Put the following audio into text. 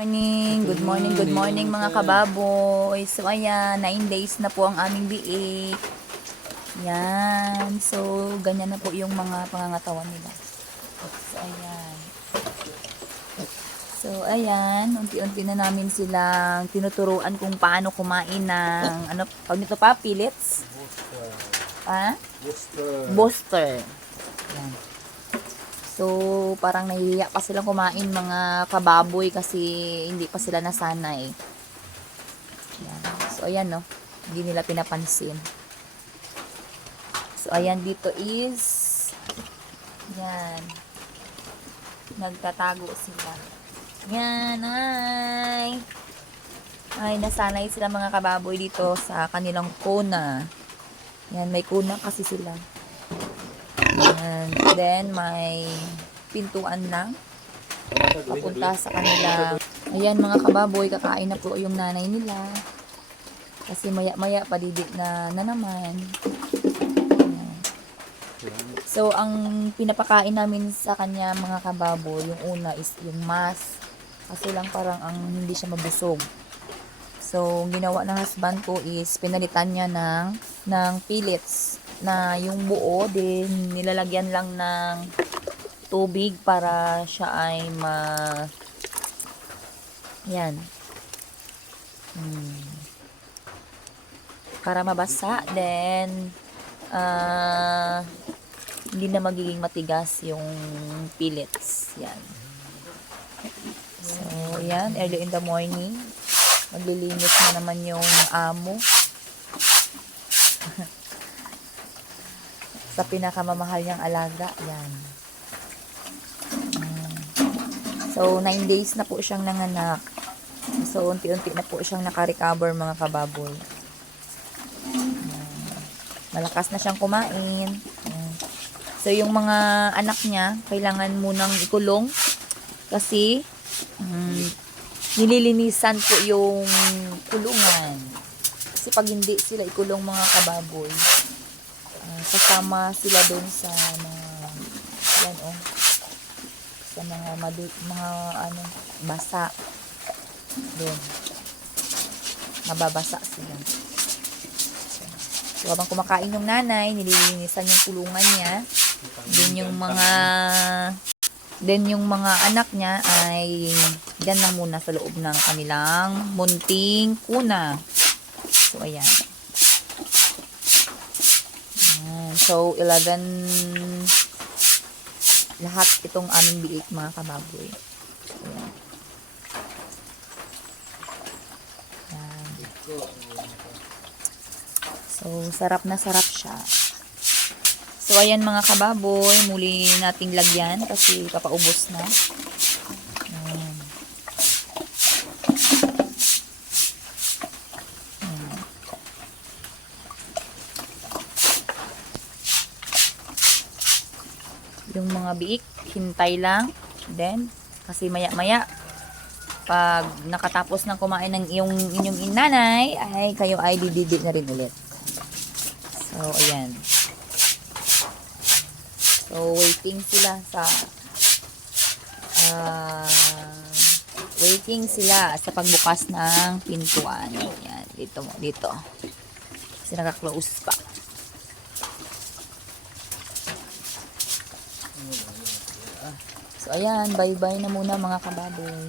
Morning, good morning, good morning mga kababoy. So ayan, 9 days na po ang aming biik. Yan. So, ganyan na po yung mga pangangatawan nila. So ayan. So ayan, unti-unti na namin silang tinuturuan kung paano kumain ng ano, pag nito pa, pellets? Ha? Booster. Booster. Yan. So, parang nahihiya pa silang kumain mga kababoy kasi hindi pa sila nasanay. Yan. So, ayan no. Hindi nila pinapansin. So, ayan dito is yan. Nagtatago sila. Yan, ay. Ay, nasanay sila mga kababoy dito sa kanilang kuna. Yan, may kuna kasi sila. And then, may pintuan lang papunta sa kanila. Ayan mga kababoy, kakain na po yung nanay nila. Kasi maya-maya padidi na, na naman. So, ang pinapakain namin sa kanya mga kababoy, yung una is yung mas. Kasi lang parang ang hindi siya mabusog. So, ginawa ng husband ko is pinalitan niya ng, ng pellets na yung buo din nilalagyan lang ng tubig para siya ay ma yan. Hmm. para mabasa then ah hindi na magiging matigas yung pellets yan. So yan early in the morning maglilinis na naman yung amo sa pinakamamahal niyang alaga. Yan. Mm. So, 9 days na po siyang nanganak. So, unti-unti na po siyang nakarecover mga kababoy. Yan. Malakas na siyang kumain. Yan. So, yung mga anak niya, kailangan munang ikulong kasi mm, nililinisan po yung kulungan. Kasi pag hindi sila ikulong mga kababoy, Ah, kasama sila doon sa mga yan oh. Sa mga madu, mga ano basa. Doon mababasa sila. So habang kumakain yung nanay nililinisan yung kulungan niya. Din yung mga then yung mga anak niya ay dyan lang muna sa loob ng kanilang munting kuna. So ayan So, 11 lahat itong aming biik mga kababoy. Ayan. So, sarap na sarap siya. So, ayan mga kababoy, muli nating lagyan kasi papaubos na. Yung mga biik, hintay lang. Then, kasi maya-maya, pag nakatapos ng kumain ng iyong inyong inanay, ay kayo ay dididi na rin ulit. So, ayan. So, waiting sila sa ah waiting sila sa pagbukas ng pintuan. Ayan, dito mo, dito. Kasi naka-close pa. Ayan, bye-bye na muna mga kababoy.